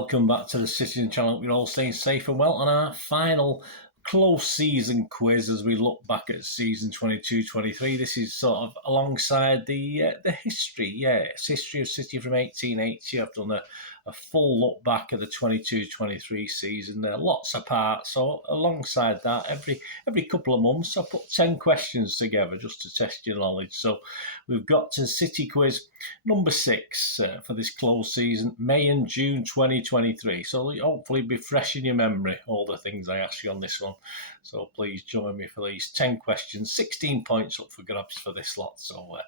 welcome back to the Citytilidie channel. We're all staying safe and well on our final close season quiz as we look back at season 22-23. This is sort of alongside the history, it's history of City from 1880. I've done a full look back at the 22-23 season. There are lots of parts, so alongside that, every couple of months I put 10 questions together just to test your knowledge. So we've got to City quiz number 6 for this close season, May and June 2023. So hopefully be fresh in your memory, all the things I asked you on this one. So please join me for these 10 questions, 16 points up for grabs for this lot. So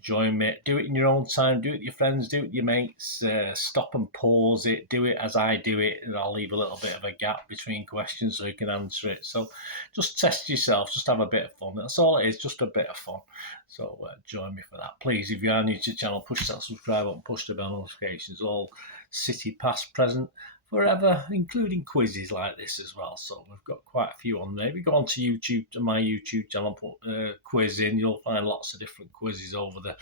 join me, do it in your own time, do it with your friends, do it with your mates, stop and pause it, do it as I do it, and I'll leave a little bit of a gap between questions so you can answer it. So just test yourself, just have a bit of fun. That's all it is, just a bit of fun. So join me for that. Please, if you are new to the channel, push that subscribe button, push the bell notifications, all City past, present, forever, including quizzes like this as well. So we've got quite a few on there. If you go onto YouTube, to my YouTube channel, put quiz in, you'll find lots of different quizzes over the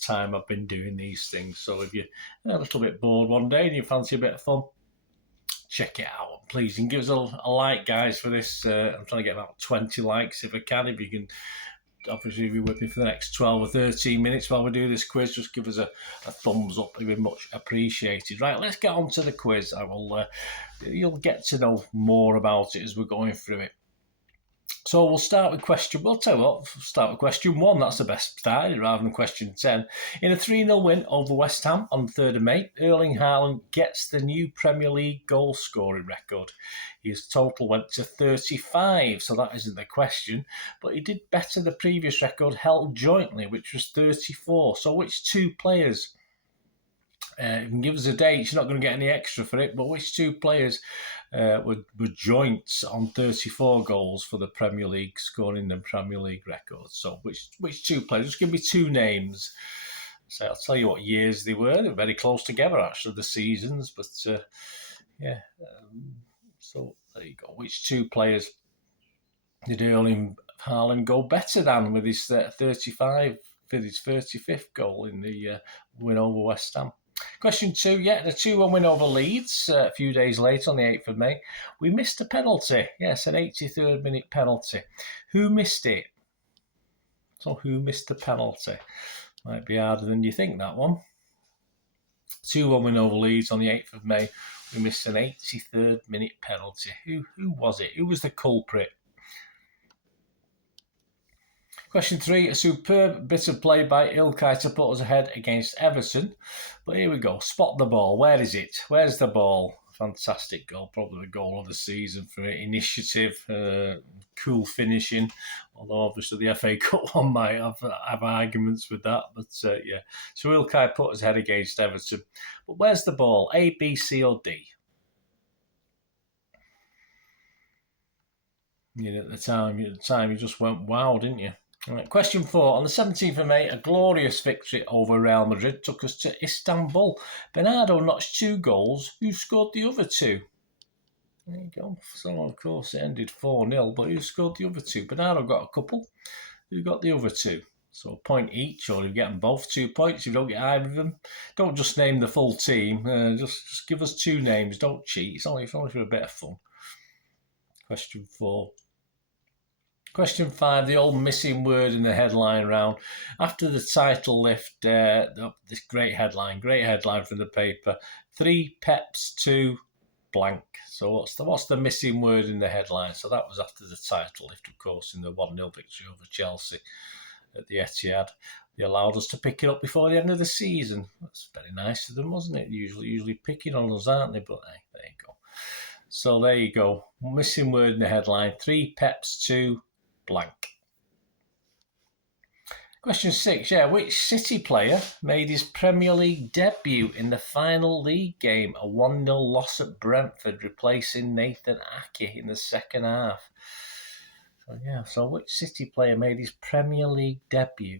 time I've been doing these things. So if you're a little bit bored one day and you fancy a bit of fun, check it out, please. And give us a like, guys, for this. I'm trying to get about 20 likes if I can. If you can, obviously, if you're with me for the next 12 or 13 minutes while we do this quiz, just give us a thumbs up. It'd be much appreciated. Right, let's get on to the quiz. You'll get to know more about it as we're going through it. So we'll start with question, we'll tell you what, start with question 1. That's the best start rather than question 10. In a 3-0 win over West Ham on 3rd of May, Erling Haaland gets the new Premier League goal scoring record. His total went to 35, so that isn't the question, but he did better the previous record held jointly, which was 34. So which two players, you can give us a date, you're not going to get any extra for it, but which two players were joints on 34 goals for the Premier League, scoring the Premier League record? So which two players? Just give me two names. So I'll tell you what years they were. They were very close together, actually, the seasons, but so there you go. Which two players did Erling Haaland go better than with his 35 for his 35th goal in the win over West Ham? Question 2, the 2-1 win over Leeds a few days later on the 8th of May. We missed a penalty. Yes, an 83rd minute penalty. Who missed it? So who missed the penalty? Might be harder than you think, that one. 2-1 win over Leeds on the 8th of May. We missed an 83rd minute penalty. Who was it? Who was the culprit? Question 3, a superb bit of play by Ilkay to put us ahead against Everton. But here we go. Spot the ball. Where is it? Where's the ball? Fantastic goal. Probably the goal of the season for initiative, cool finishing. Although obviously the FA Cup one might have arguments with that. But So Ilkay put us ahead against Everton. But where's the ball? A, B, C or D? At the time you just went wow, didn't you? All right, question 4. On the 17th of May, a glorious victory over Real Madrid took us to Istanbul. Bernardo notched 2 goals. Who scored the other 2? There you go. So, of course, it ended 4-0, but who scored the other 2? Bernardo got a couple. Who got the other 2? So a point each, or you get them both 2 points. If you don't get either of them, don't just name the full team. Just give us 2 names. Don't cheat. It's only for a bit of fun. Question 4. Question 5, the old missing word in the headline round. After the title lift, this great headline from the paper. 3 Peps, 2 blank. So what's the missing word in the headline? So that was after the title lift, of course, in the 1-0 victory over Chelsea at the Etihad. They allowed us to pick it up before the end of the season. That's very nice of them, wasn't it? Usually picking on us, aren't they? But hey, there you go. So there you go. Missing word in the headline. 3 Peps, 2 blank. Question 6, which City player made his Premier League debut in the final league game, a 1-0 loss at Brentford, replacing Nathan Ake in the second half? So which City player made his Premier League debut,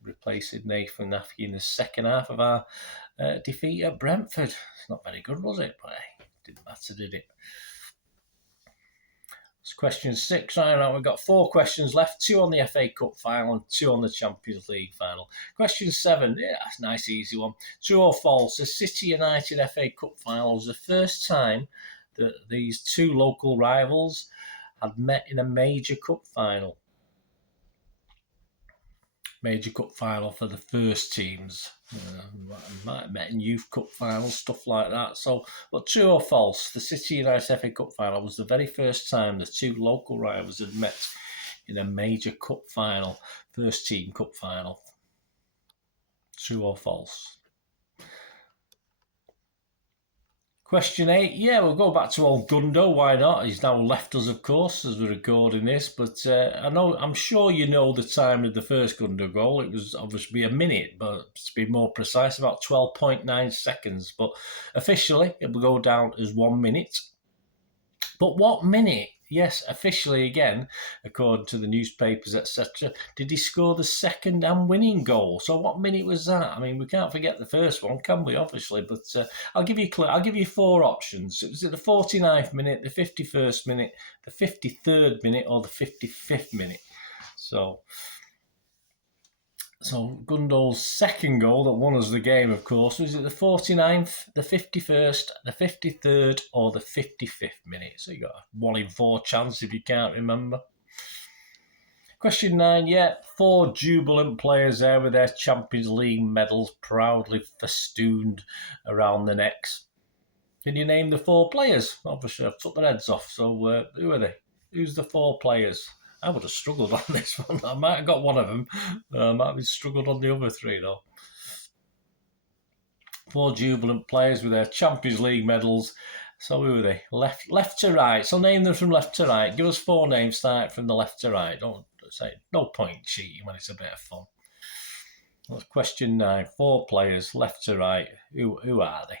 replacing Nathan Ake in the second half of our defeat at Brentford? It's not very good, was it? But hey, didn't matter, did it? It's question 6 right now. We've got 4 questions left, 2 on the FA Cup final and 2 on the Champions League final. Question 7, yeah, that's a nice easy one. True or false? The City United FA Cup final was the first time that these 2 local rivals had met in a major cup final. Major cup final for the first teams. Might have met in youth cup finals, stuff like that. So, but true or false? The City United FA Cup final was the very first time the 2 local rivals had met in a major cup final, first team cup final. True or false? Question 8, yeah, we'll go back to old Gundo, why not? He's now left us, of course, as we're recording this, but I'm sure you know the time of the first Gundo goal. It was obviously a minute, but to be more precise, about 12.9 seconds, but officially it will go down as 1 minute. But what minute, yes, officially again, according to the newspapers, etc., did he score the second and winning goal? So what minute was that? I mean, we can't forget the first one, can we, obviously? But I'll give you 4 options. Was it the 49th minute, the 51st minute, the 53rd minute, or the 55th minute? So Gundo's second goal that won us the game, of course, was it the 49th, the 51st, the 53rd, or the 55th minute? So you got a 1 in 4 chance if you can't remember. Question 9, yeah, 4 jubilant players there with their Champions League medals proudly festooned around their necks. Can you name the 4 players? Obviously, I've took their heads off, so who are they? Who's the 4 players? I would have struggled on this one. I might have got one of them. I might have struggled on the other 3, though. 4 jubilant players with their Champions League medals. So who are they? Left to right. So name them from left to right. Give us 4 names, start from the left to right. Don't say, no point cheating when it's a bit of fun. That's question 9. 4 players, left to right. Who are they?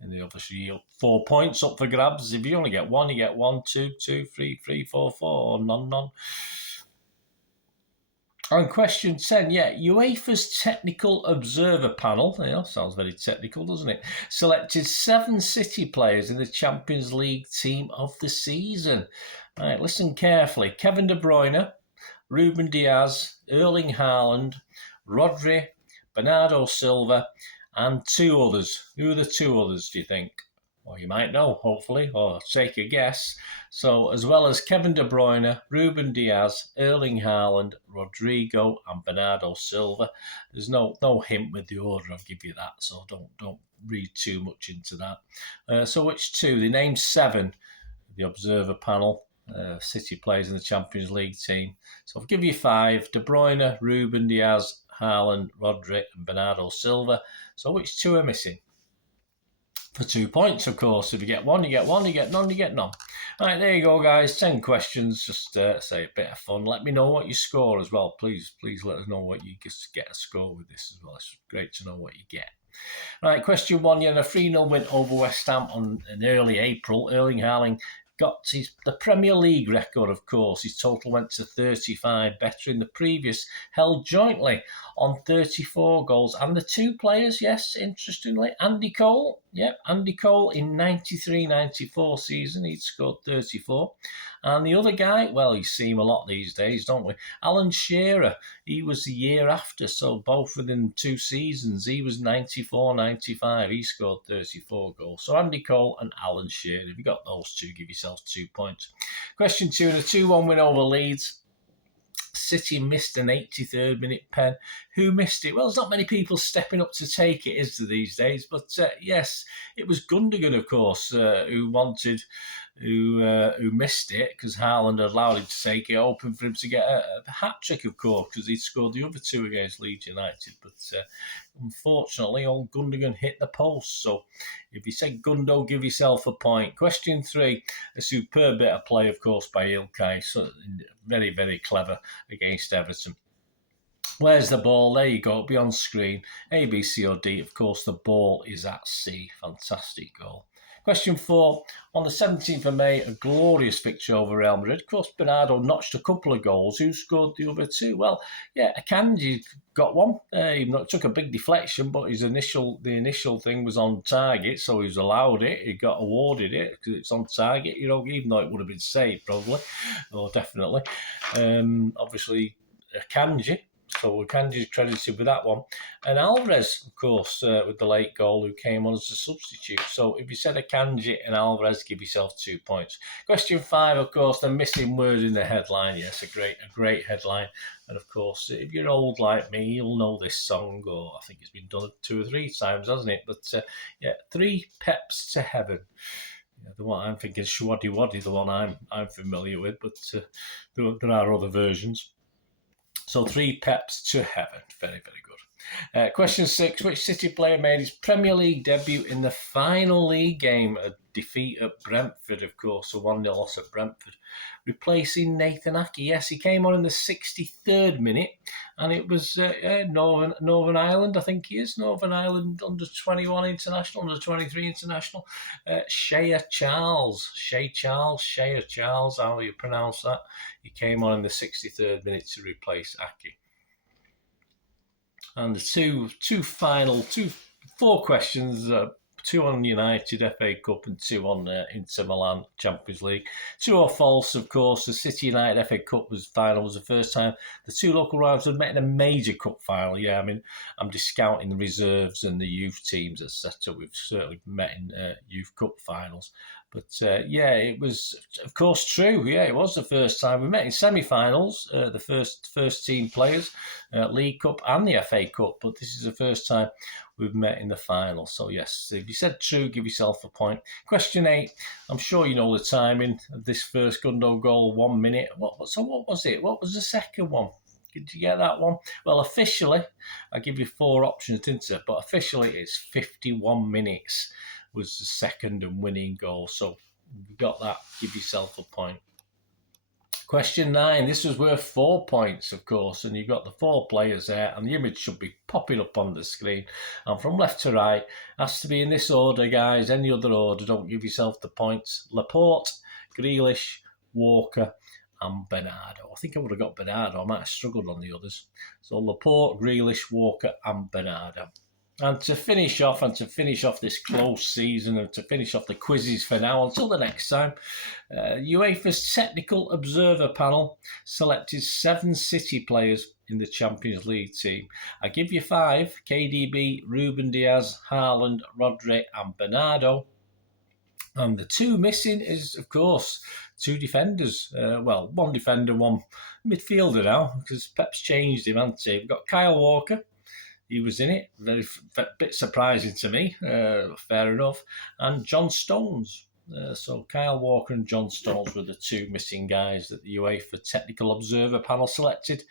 And obviously 4 points up for grabs. If you only get 1, you get 1, 2, 2, 3, 3, 4, 4, or none. And question 10, yeah, UEFA's Technical Observer Panel, sounds very technical, doesn't it? Selected 7 City players in the Champions League team of the season. All right, listen carefully. Kevin De Bruyne, Ruben Diaz, Erling Haaland, Rodri, Bernardo Silva, and 2 others. Who are the 2 others, do you think? Well, you might know, hopefully, or take a guess. So, as well as Kevin De Bruyne, Ruben Diaz, Erling Haaland, Rodrigo, and Bernardo Silva. There's no hint with the order, I'll give you that, so don't read too much into that. So, which 2? They named 7, the Observer Panel. City players in the Champions League team. So I'll give you 5. De Bruyne, Ruben Diaz, Haaland, Rodri and Bernardo Silva. So which 2 are missing? For 2 points, of course. If you get 1, you get 1. You get none, you get none. Right, there you go, guys. 10 questions. Just say a bit of fun. Let me know what you score as well. Please let us know what you get a score with this as well. It's great to know what you get. Right, question 1. You had a 3-0 win over West Ham in early April. Erling Haaland got the Premier League record, of course. His total went to 35, better in the previous, held jointly on 34 goals. And the 2 players, yes, interestingly, Andy Cole in 93-94 season, he'd scored 34. And the other guy, well, you see him a lot these days, don't we? Alan Shearer, he was the year after, so both within 2 seasons. He was 94-95, he scored 34 goals. So Andy Cole and Alan Shearer, if you got those 2, give yourself 2 points. Question 2, in a 2-1 win over Leeds, City missed an 83rd minute pen. Who missed it? Well, there's not many people stepping up to take it, is there, these days? But yes, it was Gundogan, of course, who missed it because Haaland allowed him to take it, open for him to get a hat-trick, of course, because he'd scored the other 2 against Leeds United. But unfortunately, old Gundogan hit the post. So if you said Gundo, give yourself a point. Question 3, a superb bit of play, of course, by Ilkay. So very, very clever against Everton. Where's the ball? There you go, it'll be on screen. A, B, C or D. Of course, the ball is at C. Fantastic goal. Question 4. On the 17th of May, a glorious victory over Real Madrid. Of course, Bernardo notched a couple of goals. Who scored the other two? Well, yeah, Akanji got one. Even though it took a big deflection, but the initial thing was on target, so he was allowed it. He got awarded it because it's on target. Even though it would have been saved probably, or definitely. Obviously, Akanji. So Akanji's credited with that one. And Alvarez, of course, with the late goal, who came on as a substitute. So if you said Akanji and Alvarez, give yourself 2 points. Question 5, of course, the missing word in the headline. Yes, a great headline. And of course, if you're old like me, you'll know this song, or I think it's been done 2 or 3 times, hasn't it? But yeah, 3 peps to heaven. Yeah, the one I'm thinking, Shwaddy Waddy, the one I'm familiar with, but there are other versions. So 3 peps to heaven. Very, very good. Question 6. Which City player made his Premier League debut in the final league game? A defeat at Brentford, of course. A 1-0 loss at Brentford. Replacing Nathan Ake. Yes, he came on in the 63rd minute. And it was Northern Ireland, I think he is. Northern Ireland under-21 international, under-23 international. Shea Charles, how you pronounce that. He came on in the 63rd minute to replace Ake. And the 4 questions, 2 on United FA Cup and 2 on Inter Milan Champions League. True or false, of course, the City United FA Cup final was the first time the 2 local rivals had met in a major cup final. Yeah, I mean, I'm discounting the reserves and the youth teams, etc. We've certainly met in youth cup finals. But yeah, it was, of course, true. Yeah, it was the first time we met in semi-finals, the first team players, League Cup and the FA Cup. But this is the first time we've met in the final. So yes, if you said true, give yourself a point. Question 8. I'm sure you know the timing of this first Gundo goal, 1 minute. What was it? What was the second one? Did you get that one? Well, officially, I give you 4 options, didn't I? But officially, it's 51 minutes was the second and winning goal. So you got that, give yourself a point. Question 9. This was worth 4 points, of course, and you've got the 4 players there, and the image should be popping up on the screen. And from left to right, has to be in this order, guys. Any other order, don't give yourself the points. Laporte, Grealish, Walker, and Bernardo. I think I would have got Bernardo. I might have struggled on the others. So Laporte, Grealish, Walker, and Bernardo. And to finish off this close season, and to finish off the quizzes for now, until the next time, UEFA's Technical Observer Panel selected 7 City players in the Champions League team. I give you 5: KDB, Ruben Diaz, Haaland, Rodri, and Bernardo. And the 2 missing is, of course, 2 defenders. Well, 1 defender, 1 midfielder now, because Pep's changed him, hasn't he? We've got Kyle Walker. He was in it, bit surprising to me, fair enough. And John Stones. So Kyle Walker and John Stones were the 2 missing guys that the UEFA Technical Observer Panel selected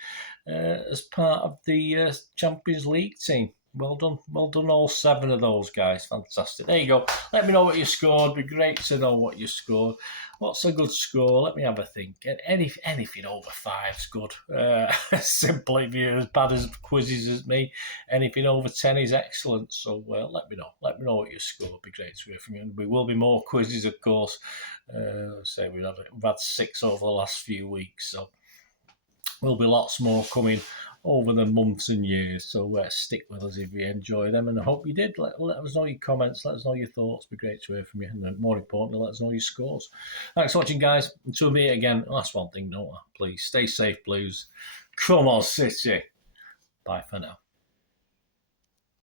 as part of the Champions League team. Well done, all 7 of those guys. Fantastic. There you go. Let me know what you scored. It'd be great to know what you scored. What's a good score? Let me have a think. Anything over 5 is good. Simple. If you're as bad as quizzes as me, anything over 10 is excellent. So let me know. Let me know what you score. It'd be great to hear from you. And there will be more quizzes, of course. Say we've had 6 over the last few weeks, so there'll be lots more coming over the months and years. So stick with us if you enjoy them, and I hope you did. Let us know your comments, let us know your thoughts. It'd be great to hear from you, and more importantly, let us know your scores. Thanks for watching, guys. Until we meet again, last one thing, don't I? Please stay safe, Blues. Come on, City. Bye for now.